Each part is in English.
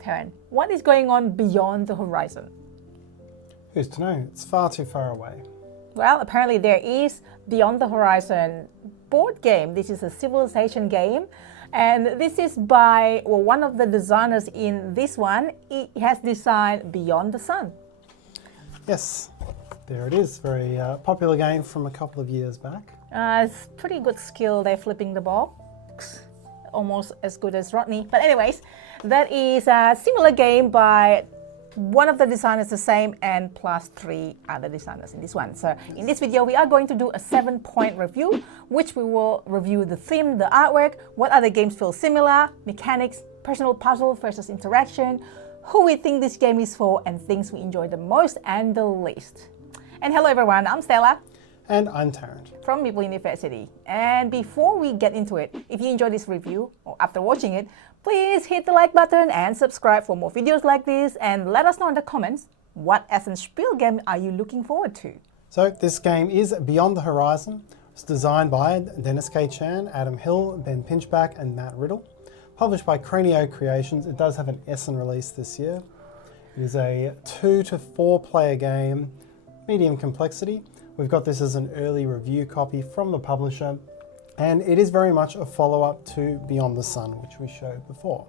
Tarrant, what is going on beyond the horizon? Who's to know? It's far too far away. Well, apparently there is Beyond the Horizon board game. This is a civilization game. And this is by one of the designers in this one. He has designed Beyond the Sun. Yes, there it is. Very popular game from a couple of years back. It's pretty good skill. They're flipping the ball. Almost as good as Rodney. But anyways, that is a similar game by one of the designers the same and plus 3 other designers in this one. So in this video, we are going to do a 7-point review, which we will review the theme, the artwork, what other games feel similar, mechanics, personal puzzle versus interaction, who we think this game is for, and things we enjoy the most and the least. And hello everyone, I'm Stella. And I'm Tarrant. From Meeple University. And before we get into it, if you enjoyed this review, or after watching it, please hit the like button and subscribe for more videos like this, and let us know in the comments, what Spiel game are you looking forward to? So this game is Beyond the Horizon. It's designed by Dennis K. Chan, Adam Hill, Ben Pinchback and Matt Riddle. Published by Cranio Creations. It does have an Essen release this year. It is a 2 to 4 player game, medium complexity. We've got this as an early review copy from the publisher, and it is very much a follow-up to Beyond the Sun, which we showed before.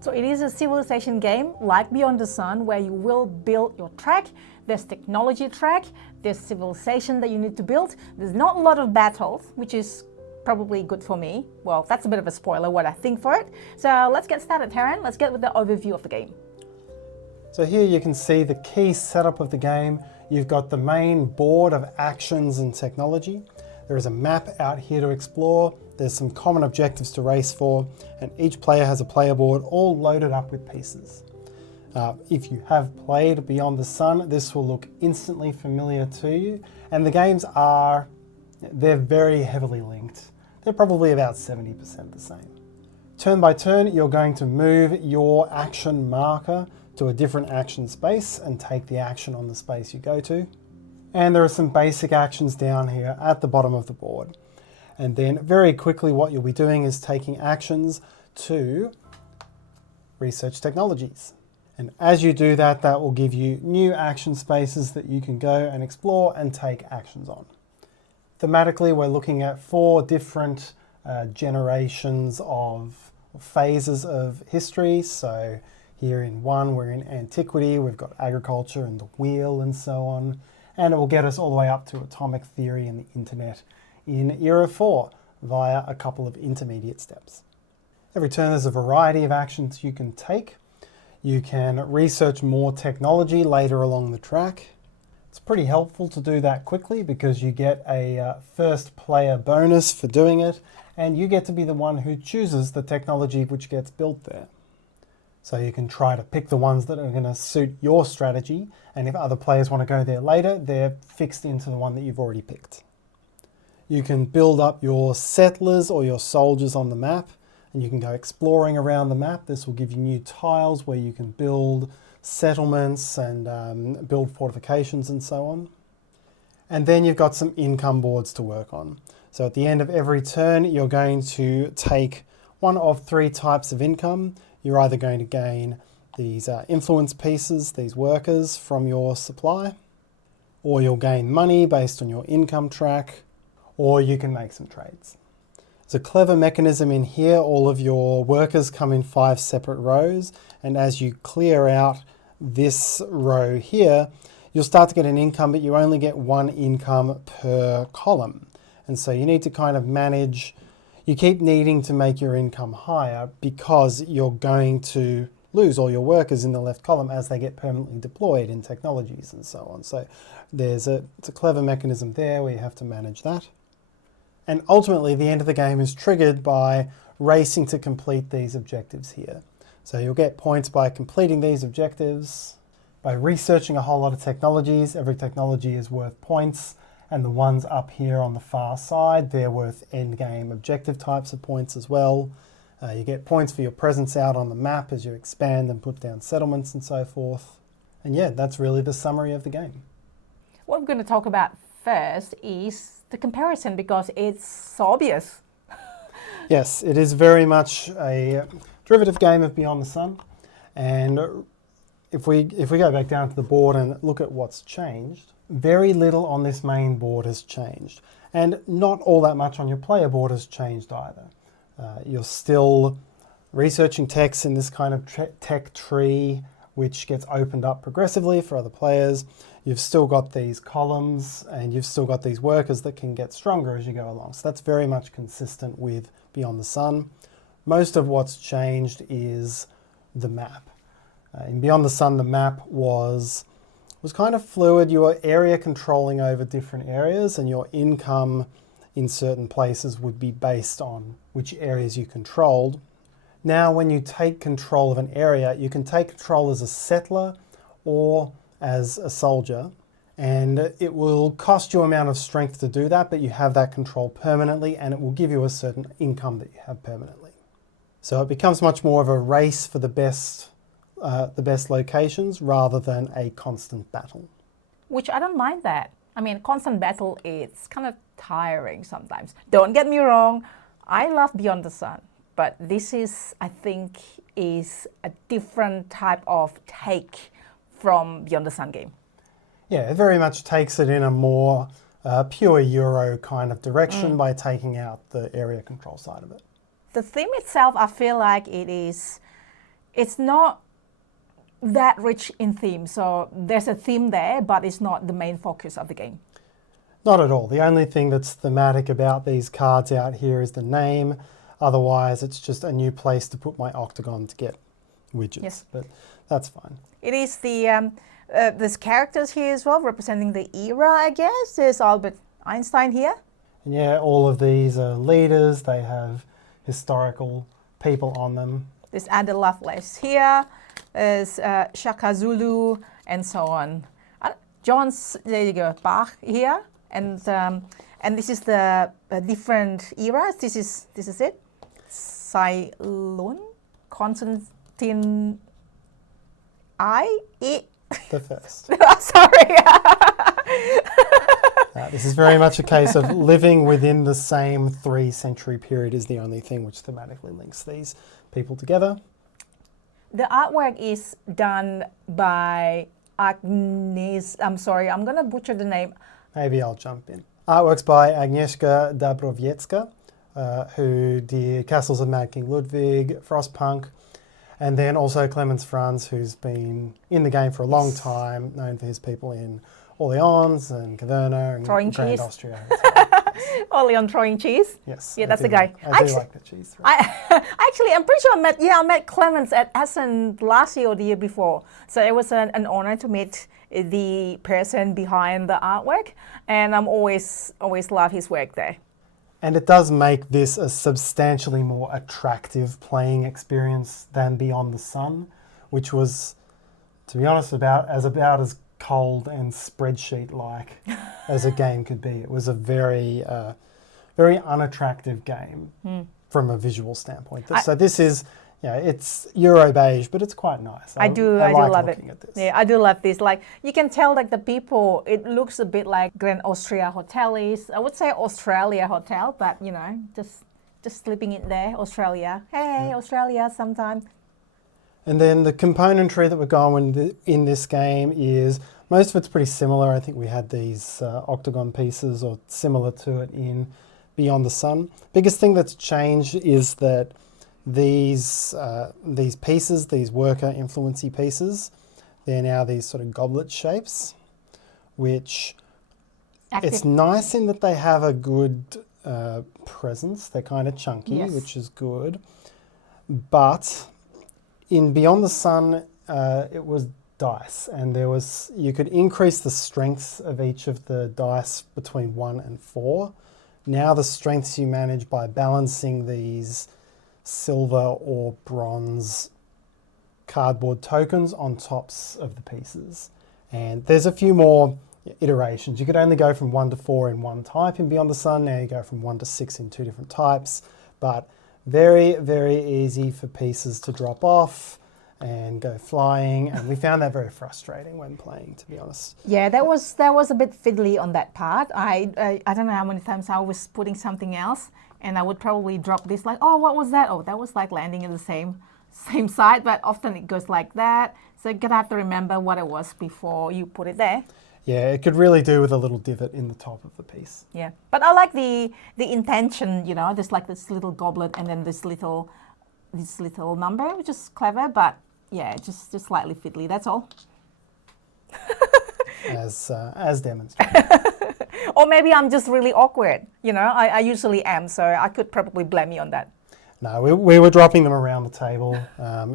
So it is a civilization game like Beyond the Sun, where you will build your track. There's technology track, there's civilization that you need to build. There's not a lot of battles, which is probably good for me. Well, that's a bit of a spoiler what I think for it. So let's get started, Tarrant. Let's get with the overview of the game. So here you can see the key setup of the game. You've got the main board of actions and technology. There is a map out here to explore. There's some common objectives to race for, and each player has a player board all loaded up with pieces. If you have played Beyond the Sun, this will look instantly familiar to you. And the games they're very heavily linked. They're probably about 70% the same. Turn by turn, you're going to move your action marker to a different action space and take the action on the space you go to. And there are some basic actions down here at the bottom of the board. And then very quickly what you'll be doing is taking actions to research technologies. And as you do that, that will give you new action spaces that you can go and explore and take actions on. Thematically, we're looking at 4 different generations of phases of history. So here in 1, we're in antiquity, we've got agriculture and the wheel and so on. And it will get us all the way up to atomic theory and the internet in era 4 via a couple of intermediate steps. Every turn there's a variety of actions you can take. You can research more technology later along the track. It's pretty helpful to do that quickly because you get a first player bonus for doing it, and you get to be the one who chooses the technology which gets built there. So you can try to pick the ones that are going to suit your strategy, and if other players want to go there later, they're fixed into the one that you've already picked. You can build up your settlers or your soldiers on the map, and you can go exploring around the map. This will give you new tiles where you can build settlements and build fortifications and so on. And then you've got some income boards to work on. So at the end of every turn, you're going to take one of 3 types of income. You're either going to gain these influence pieces, these workers from your supply, or you'll gain money based on your income track, or you can make some trades. There's a clever mechanism in here. All of your workers come in 5 separate rows, and as you clear out this row here, you'll start to get an income, but you only get 1 income per column. And so you need to kind of manage. You keep needing to make your income higher because you're going to lose all your workers in the left column as they get permanently deployed in technologies and so on. So it's a clever mechanism there where you have to manage that. And ultimately the end of the game is triggered by racing to complete these objectives here. So you'll get points by completing these objectives, by researching a whole lot of technologies. Every technology is worth points. And the ones up here on the far side, they're worth endgame objective types of points as well. You get points for your presence out on the map as you expand and put down settlements and so forth. And yeah, that's really the summary of the game. What we're going to talk about first is the comparison because it's so obvious. Yes, it is very much a derivative game of Beyond the Sun. And if we go back down to the board and look at what's changed, very little on this main board has changed. And not all that much on your player board has changed either. You're still researching text in this kind of tech tree, which gets opened up progressively for other players. You've still got these columns and you've still got these workers that can get stronger as you go along. So that's very much consistent with Beyond the Sun. Most of what's changed is the map. In Beyond the Sun, the map was kind of fluid. You were area controlling over different areas, and your income in certain places would be based on which areas you controlled. Now, when you take control of an area, you can take control as a settler or as a soldier, and it will cost you an amount of strength to do that, but you have that control permanently, and it will give you a certain income that you have permanently. So it becomes much more of a race for the best locations rather than a constant battle. Which I don't mind that. I mean, constant battle, it's kind of tiring sometimes. Don't get me wrong, I love Beyond the Sun, but this is, I think, is a different type of take from Beyond the Sun game. Yeah, it very much takes it in a more pure Euro kind of direction by taking out the area control side of it. The theme itself, I feel like it's not that rich in theme. So there's a theme there, but it's not the main focus of the game. Not at all. The only thing that's thematic about these cards out here is the name. Otherwise, it's just a new place to put my octagon to get widgets. Yes. But that's fine. It is there's characters here as well, representing the era, I guess. There's Albert Einstein here. And yeah, all of these are leaders. They have historical people on them. There's Ada Lovelace here. There's Shaka Zulu, and so on. John's, there you go, Bach here. And this is the different eras. This is it. Ceylon, Constantine I. The first. Sorry. This is very much a case of living within the same 3-century period is the only thing which thematically links these people together. The artwork is done by Agnes. I'm sorry, I'm going to butcher the name. Maybe I'll jump in. Artwork's by Agnieszka Dabrowiecka, who did Castles of Mad King Ludwig, Frostpunk, and then also Clemens Franz, who's been in the game for a long time, known for his people in Orleans and Caverna and Grand Austria. Orleans throwing cheese? Yes. Yeah, that's the guy. I do like the cheese. Actually, I'm pretty sure I met Clemens at Essen last year or the year before. So it was an honor to meet the person behind the artwork, and I'm always love his work there. And it does make this a substantially more attractive playing experience than Beyond the Sun, which was, to be honest, about as cold and spreadsheet-like as a game could be. It was a very unattractive game from a visual standpoint. So this is, it's Euro beige, but it's quite nice. I do love it. Yeah, I do love this. Like, you can tell, like, the people, it looks a bit like Grand Austria Hotel is. I would say Australia Hotel, but, just slipping it there, Australia. Hey, Australia sometime. And then the componentry that we're going with in this game is, most of it's pretty similar. I think we had these octagon pieces or similar to it in Beyond the Sun. Biggest thing that's changed is that these pieces, these worker influency pieces, they're now these sort of goblet shapes, which it's nice in that they have a good presence. They're kind of chunky, which is good. But in Beyond the Sun, it was dice, and you could increase the strengths of each of the dice between 1 and 4. Now the strengths you manage by balancing these silver or bronze cardboard tokens on tops of the pieces. And there's a few more iterations. You could only go from 1 to 4 in one type in Beyond the Sun. Now you go from 1 to 6 in 2 different types. But very, very easy for pieces to drop off and go flying, and we found that very frustrating when playing, to be honest. Yeah, that was a bit fiddly on that part. I don't know how many times I was putting something else, and I would probably drop this like, oh, what was that? Oh, that was like landing in the same side, but often it goes like that. So you're gonna have to remember what it was before you put it there. Yeah, it could really do with a little divot in the top of the piece. Yeah, but I like the intention, you know, there's like this little goblet and then this little number, which is clever, but yeah, just slightly fiddly, that's all. As demonstrated. Or maybe I'm just really awkward, you know, I usually am, so I could probably blame you on that. No, we were dropping them around the table.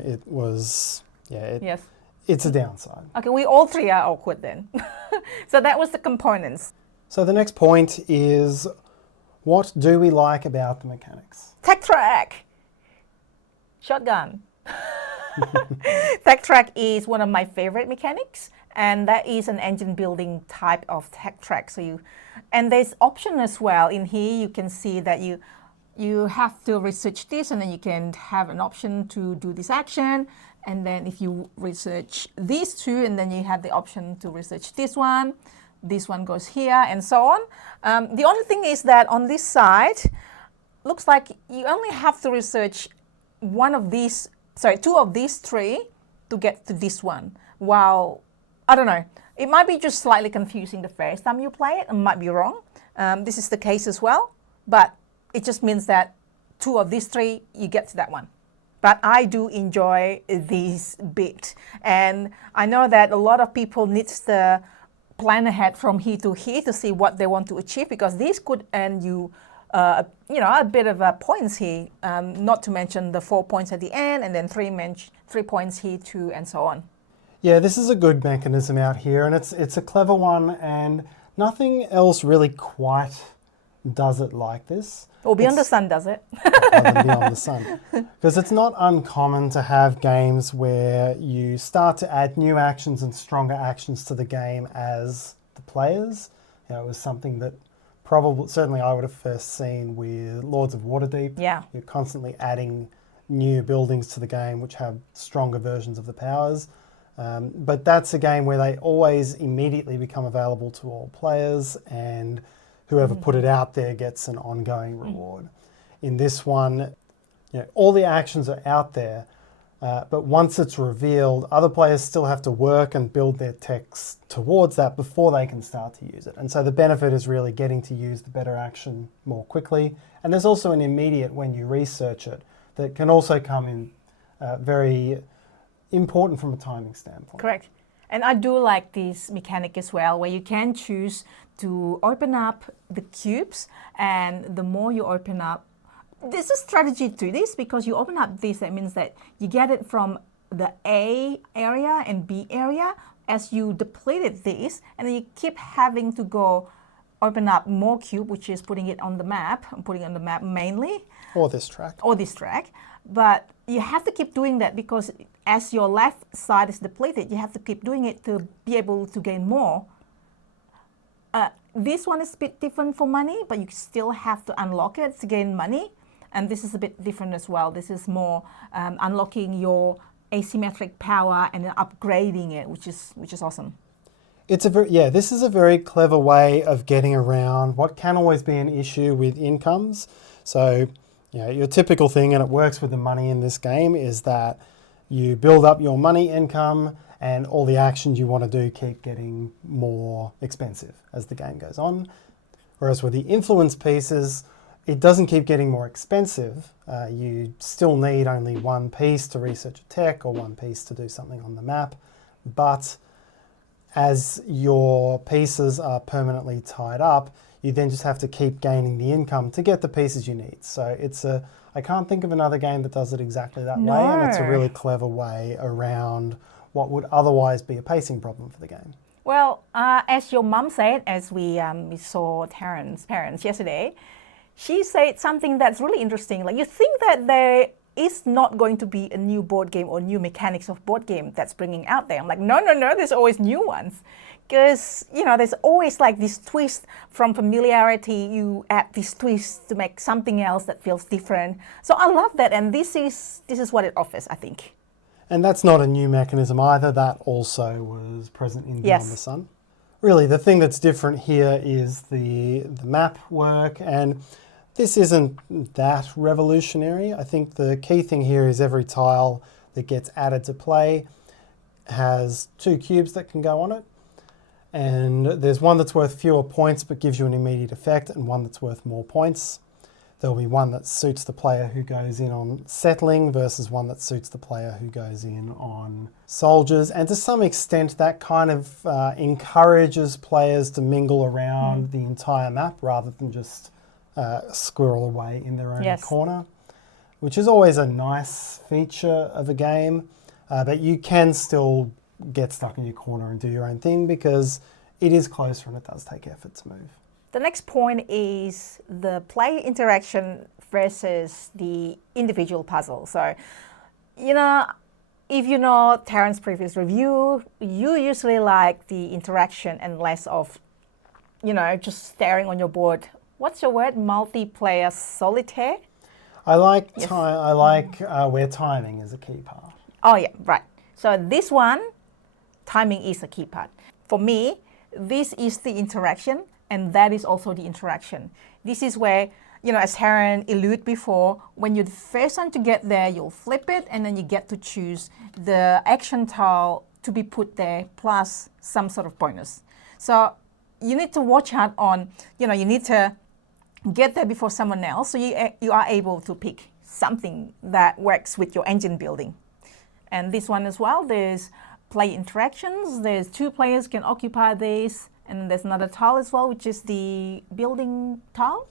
It was, Yes. It's a downside. Okay, we all three are awkward then. So that was the components. So the next point is, what do we like about the mechanics? Tech track. Shotgun. Tech track is one of my favorite mechanics, and that is an engine building type of tech track. And there's option as well. In here you can see that you have to research this, and then you can have an option to do this action. And then if you research these two, and then you have the option to research this one goes here, and so on. The only thing is that on this side, looks like you only have to research two of these three to get to this one. While, I don't know, it might be just slightly confusing the first time you play it, and might be wrong. This is the case as well, but it just means that two of these three, you get to that one. But I do enjoy this bit. And I know that a lot of people need to plan ahead from here to here to see what they want to achieve, because this could earn you, a bit of points here, not to mention the 4 points at the end, and then 3 points here too, and so on. Yeah, this is a good mechanism out here, and it's a clever one, and nothing else really quite does it like this. Or Beyond the Sun does it. Other than Beyond the Sun. Because it's not uncommon to have games where you start to add new actions and stronger actions to the game as the players. You know, it was something that certainly I would have first seen with Lords of Waterdeep. Yeah. You're constantly adding new buildings to the game which have stronger versions of the powers. But that's a game where they always immediately become available to all players, and whoever put it out there gets an ongoing reward. In this one, all the actions are out there, but once it's revealed, other players still have to work and build their techs towards that before they can start to use it. And so the benefit is really getting to use the better action more quickly. And there's also an immediate, when you research it, that can also come in very important from a timing standpoint. Correct. And I do like this mechanic as well, where you can choose to open up the cubes, and the more you open up, there's a strategy to this, because you open up this, that means that you get it from the A area and B area as you depleted this, and then you keep having to go open up more cube, which is putting it on the map. I'm putting it on the map mainly. Or this track. But you have to keep doing that, because as your left side is depleted, you have to keep doing it to be able to gain more. This one is a bit different for money, but you still have to unlock it to gain money. And this is a bit different as well. This is more unlocking your asymmetric power and then upgrading it, which is awesome. This is a very clever way of getting around what can always be an issue with incomes. So, your typical thing, and it works with the money in this game, is that you build up your money income, and all the actions you want to do keep getting more expensive as the game goes on. Whereas with the influence pieces, it doesn't keep getting more expensive. You still need only one piece to research a tech or one piece to do something on the map. But as your pieces are permanently tied up, you then just have to keep gaining the income to get the pieces you need. So I can't think of another game that does it exactly that way, and it's a really clever way around what would otherwise be a pacing problem for the game. Well, as your mum said, as we saw Tarrant's parents yesterday, she said something that's really interesting. Like, you think that there is not going to be a new board game or new mechanics of board game that's bringing out there. I'm like, no, there's always new ones. Because, there's always like this twist from familiarity. You add this twist to make something else that feels different. So I love that, and this is what it offers, I think. And that's not a new mechanism either. That also was present in Beyond the Sun. Really, the thing that's different here is the map work, and This isn't that revolutionary. I think the key thing here is every tile that gets added to play has 2 cubes that can go on it. And there's one that's worth fewer points but gives you an immediate effect, and one that's worth more points. There'll be one that suits the player who goes in on settling versus one that suits the player who goes in on soldiers. And to some extent, that kind of encourages players to mingle around the entire map rather than just squirrel away in their own corner, which is always a nice feature of a game. But you can still get stuck in your corner and do your own thing because it is closer and it does take effort to move. The next point is the player interaction versus the individual puzzle. So, you know, if you know Tarrant's previous review, you usually like the interaction and less of, you know, just staring on your board. What's your word? Multiplayer solitaire? I like where timing is a key part. Oh yeah, right. So this one, timing is a key part. For me, this is the interaction, and that is also the interaction. This is where, you know, as Tarrant alluded before, when you're the first one to get there, you'll flip it, and then you get to choose the action tile to be put there, plus some sort of bonus. So you need to watch out on, you know, you need to get there before someone else, so you are able to pick something that works with your engine building. And this one as well, there's play interactions. There's 2 players can occupy these. And there's another tile as well, which is the building tile.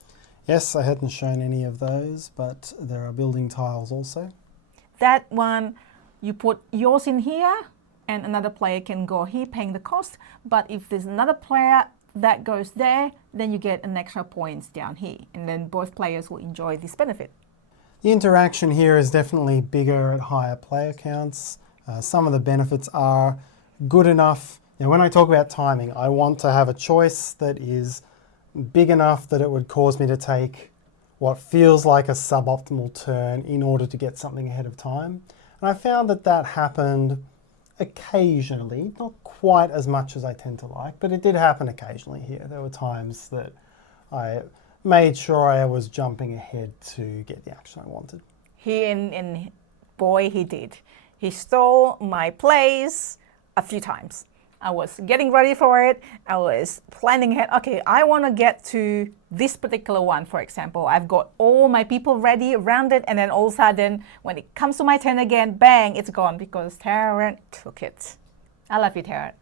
Yes, I hadn't shown any of those, but there are building tiles also. That one, you put yours in here, and another player can go here paying the cost. But if there's another player that goes there, then you get an extra points down here. And then both players will enjoy this benefit. The interaction here is definitely bigger at higher player counts. Some of the benefits are good enough. Now, when I talk about timing, I want to have a choice that is big enough that it would cause me to take what feels like a suboptimal turn in order to get something ahead of time. And I found that that happened occasionally, not quite as much as I tend to like, but it did happen occasionally here. There were times that I made sure I was jumping ahead to get the action I wanted. And boy, he did. He stole my plays a few times. I was getting ready for it. I was planning ahead. Okay, I want to get to this particular one, for example. I've got all my people ready around it, and then all of a sudden, when it comes to my turn again, bang, it's gone because Tarrant took it. I love you, Tarrant.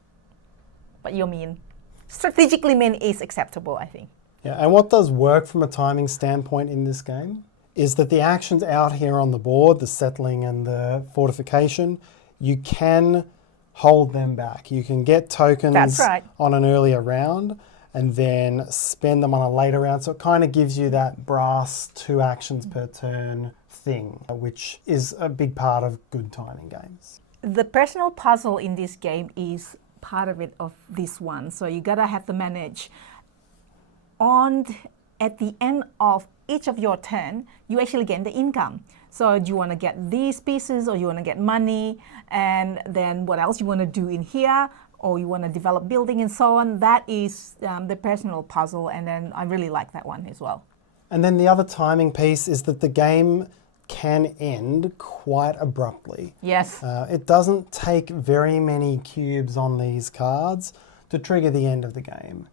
But you're mean. Strategically mean is acceptable, I think. Yeah, and what does work from a timing standpoint in this game is that the actions out here on the board, the settling and the fortification, you can hold them back. You can get tokens on an earlier round and then spend them on a later round. So it kind of gives you that brass 2 actions per turn thing, which is a big part of good timing games. The personal puzzle in this game is part of it, of this one. So you gotta have to manage. At the end of each of your turn, you actually get the income. So do you want to get these pieces, or you want to get money, and then what else you want to do in here, or you want to develop building and so on. That is the personal puzzle, and then I really like that one as well. And then the other timing piece is that the game can end quite abruptly. Yes. It doesn't take very many cubes on these cards to trigger the end of the game.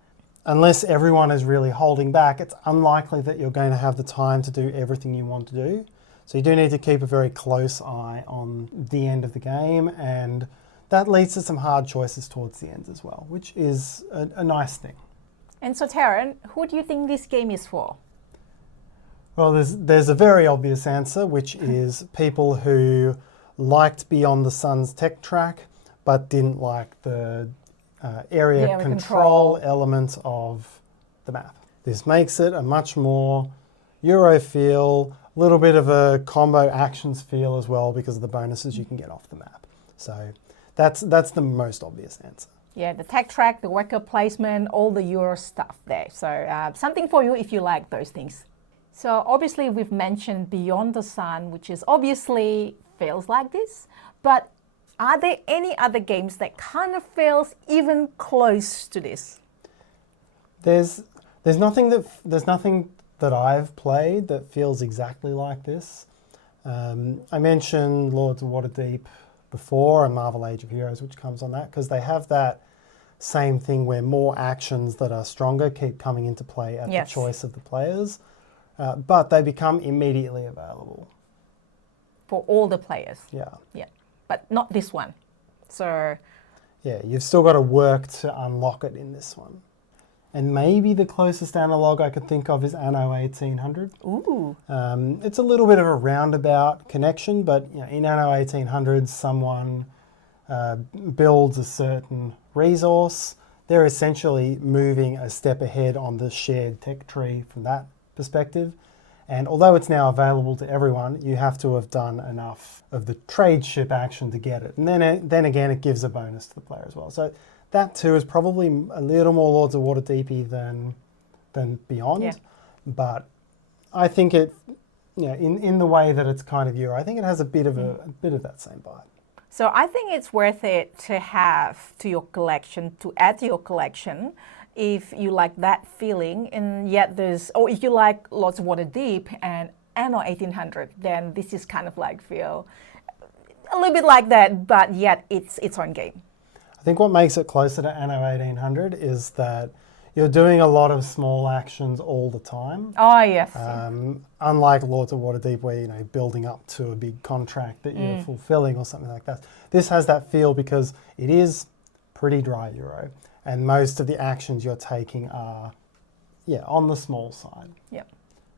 Unless everyone is really holding back, it's unlikely that you're going to have the time to do everything you want to do. So you do need to keep a very close eye on the end of the game, and that leads to some hard choices towards the end as well, which is a nice thing. And so Tarrant, who do you think this game is for? Well, there's a very obvious answer, which is people who liked Beyond the Sun's tech track, but didn't like the area control element of the map. This makes it a much more Euro feel, a little bit of a combo actions feel as well because of the bonuses you can get off the map. So that's the most obvious answer. Yeah, the tech track, the worker placement, all the Euro stuff there. So something for you if you like those things. So obviously we've mentioned Beyond the Sun, which is obviously feels like this, but are there any other games that kind of feels even close to this? There's nothing that I've played that feels exactly like this. I mentioned Lords of Waterdeep before and Marvel Age of Heroes, which comes on that, because they have that same thing where more actions that are stronger keep coming into play at the choice of the players, but they become immediately available. For all the players. Yeah. Yeah, but not this one. So... yeah, you've still got to work to unlock it in this one. And maybe the closest analogue I could think of is Anno 1800. Ooh. It's a little bit of a roundabout connection, but in Anno 1800, someone builds a certain resource. They're essentially moving a step ahead on the shared tech tree from that perspective. And although it's now available to everyone, you have to have done enough of the trade ship action to get it. And then again, it gives a bonus to the player as well. So that too is probably a little more Lords of Waterdeepy than Beyond. Yeah. But I think it, in the way that it's kind of Euro, I think it has a bit of that same vibe. So I think it's worth it to have to your collection, to add to your collection, if you like that feeling, and yet or if you like Lords of Waterdeep and Anno 1800, then this is kind of like feel a little bit like that, but yet it's its own game. I think what makes it closer to Anno 1800 is that you're doing a lot of small actions all the time. Oh, yes. Unlike Lords of Waterdeep, where you're building up to a big contract that you're fulfilling or something like that. This has that feel because it is pretty dry Euro. And most of the actions you're taking are, on the small side. Yep.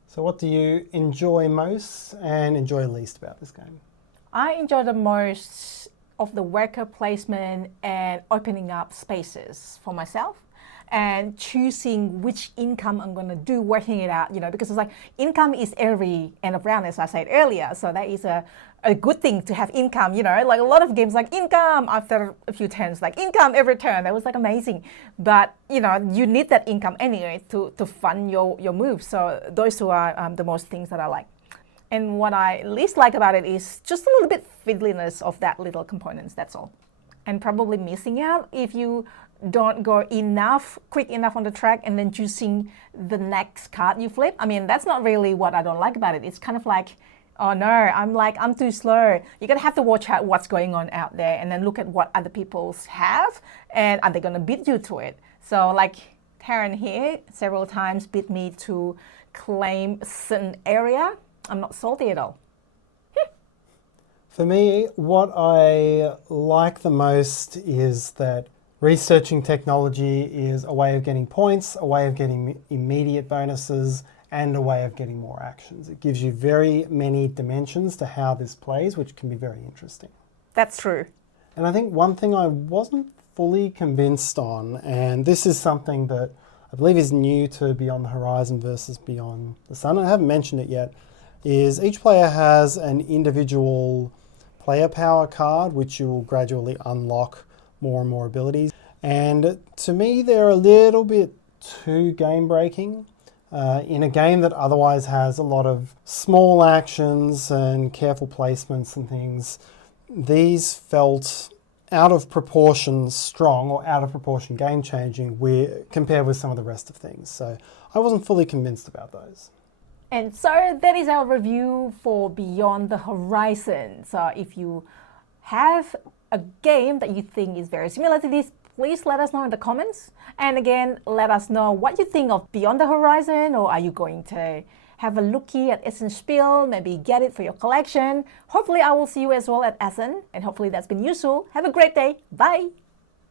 So what do you enjoy most and enjoy least about this game? I enjoy the most of the worker placement and opening up spaces for myself and choosing which income I'm going to do, working it out, because it's like income is every end of round, as I said earlier. So that is a good thing to have income, like a lot of games like income after a few turns, like income every turn. That was like amazing. But, you need that income anyway to fund your moves. So those two are the most things that I like. And what I least like about it is just a little bit fiddliness of that little components, that's all. And probably missing out if you don't go quick enough on the track and then choosing the next card you flip. I mean, that's not really what I don't like about it. It's kind of like, oh no, I'm too slow. You're going to have to watch out what's going on out there and then look at what other people have and are they going to beat you to it. So like Tarrant here several times beat me to claim a certain area. I'm not salty at all. For me, what I like the most is that researching technology is a way of getting points, a way of getting immediate bonuses, and a way of getting more actions. It gives you very many dimensions to how this plays, which can be very interesting. That's true. And I think one thing I wasn't fully convinced on, and this is something that I believe is new to Beyond the Horizon versus Beyond the Sun, and I haven't mentioned it yet, is each player has an individual player power card, which you will gradually unlock more and more abilities. And to me, they're a little bit too game breaking. In a game that otherwise has a lot of small actions and careful placements and things, these felt out of proportion strong or out of proportion game changing compared with some of the rest of things. So I wasn't fully convinced about those. And so that is our review for Beyond the Horizon. So if you have a game that you think is very similar to this, please let us know in the comments. And again, let us know what you think of Beyond the Horizon, or are you going to have a looky at Essen Spiel, maybe get it for your collection. Hopefully I will see you as well at Essen, and hopefully that's been useful. Have a great day. Bye.